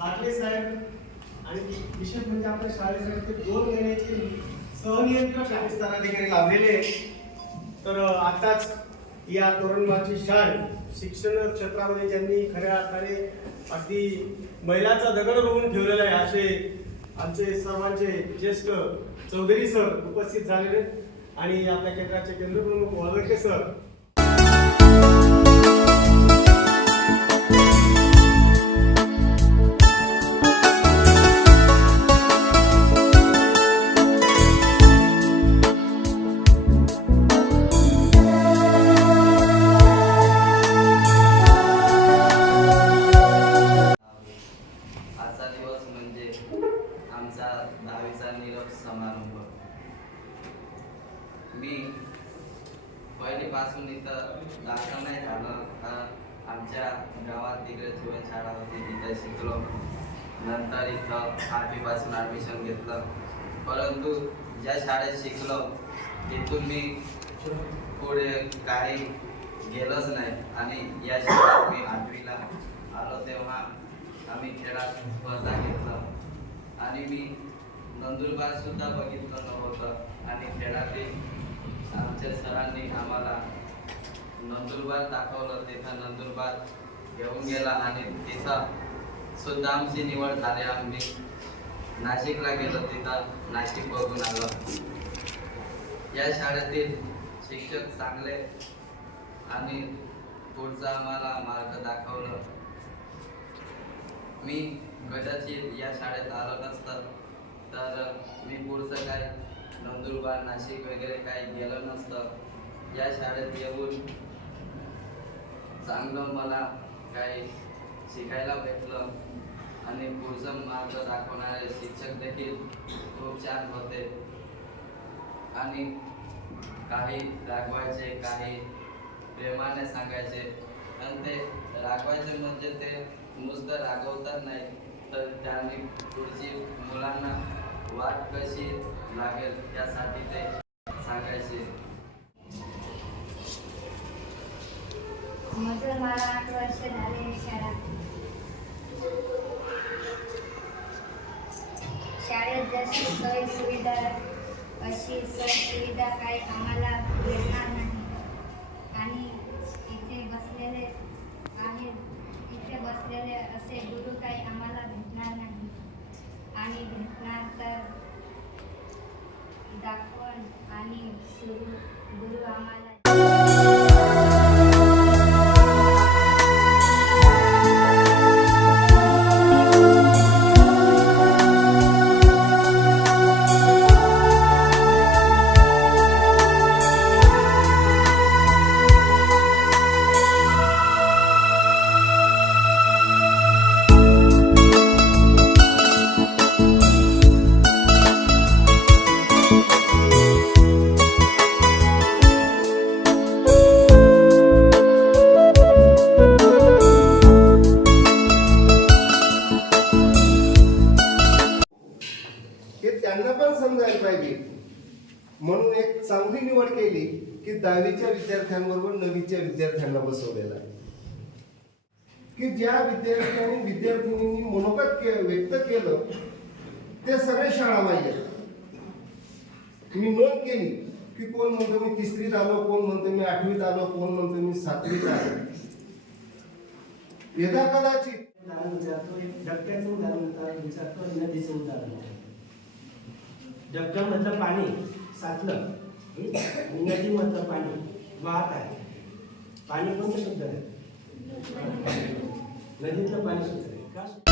आठले साहेब आणि विशेष म्हणजे आपल्या शाळेसाठी ते दोन महिन्याचे सहनियंत्रक शाळेत स्तराधिकारी लाभलेले तर आताच या तरुणबाची शाळ शिक्षण क्षेत्रामध्ये ज्यांनी खऱ्या अर्थाने अगदी महिलांचा दगड रोवून ठेवलेला आहे असे आमचे सर्वांचे ज्येष्ठ चौधरी सर उपस्थित झालेले आणि आपल्या केंद्राचे केंद्रप्रमुख वाळवटे सर दहावीचा निरोप समारंभ. मी पहिलीपासून इथं दाखल नाही झालं का आमच्या गावात तिकडे जीवन शाळा होती तिथं शिकलो. नंतर इथं आठवीपासून ॲडमिशन घेतलं. परंतु ज्या शाळेत शिकलो तिथून मी पुढे काही गेलोच नाही. आणि या शाळेत मी आठवीला आलो तेव्हा आम्ही खेळात स्पर्धा घेतलं. आणि मी नंदुरबार सुद्धा बघितलं नव्हतं. आणि खेळातील आमच्या सरांनी आम्हाला नंदुरबार दाखवलं. तिथं नंदुरबार घेऊन गेला आणि तिथं सुद्धा आमची निवड झाली. आम्ही नाशिकला गेलो. तिथं नाशिक बघून आलो. या शाळेतील शिक्षक चांगले आणि पुढचं आम्हाला मार्ग दाखवलं. मी कदाचित या शाळेत आलो नसतं. तर मी पुढचं काय नंदुरबार नाशिक वगैरे काही गेलं नसतं. या शाळेत येऊन चांगलं मला काही शिकायला भेटलं आणि पुढचं मार्ग दाखवणारे शिक्षक देखील खूप छान होते. आणि काही रागवायचे काही प्रेमाने सांगायचे आणि ते रागवायचे म्हणजे ते नुसतं रागवतात नाही. तर त्यांनी पुढची मुलांना वाट कशी लागेल त्यासाठी ते सांगायचे. माझं मला आठ वर्ष झाले शाळा. शाळेत जशी सोय सुविधा अशी सोय सुविधा काही आम्हाला मिळणार नाही. आणि इथे बसलेले आहेत इथे बसलेले असे गुरु काही आम्हाला भेटणार नाही आणि भेटणार तर दाखवण आणि गुरु आम्हाला पाहिजे. म्हणून एक चांगली निवड केली की दहावीच्या विद्यार्थ्यांबरोबर नवीच्या विद्यार्थ्यांना बसवलेला आहे. की ज्या विद्यार्थ्यांनी विद्यार्थिनींनी मनोगत के- व्यक्त केलं ते सगळे शाळा माहिती मी नोंद केली की कोण म्हणतो मी तिसरीत आलो कोण म्हणतो मी आठवीत आलो कोण म्हणतो मी सातवीत आलो. यदा कदाचित उदाहरण विचारतो एक डबक्याचं उदाहरण विचारतो नदीचं उदाहरण डबक्यामधलं पाणी साचलं? आणि नदीमधलं पाणी वाहत आहे. पाणी कोणतं शुद्ध आहे? नदीतलं पाणी. शुद्ध आहे. का?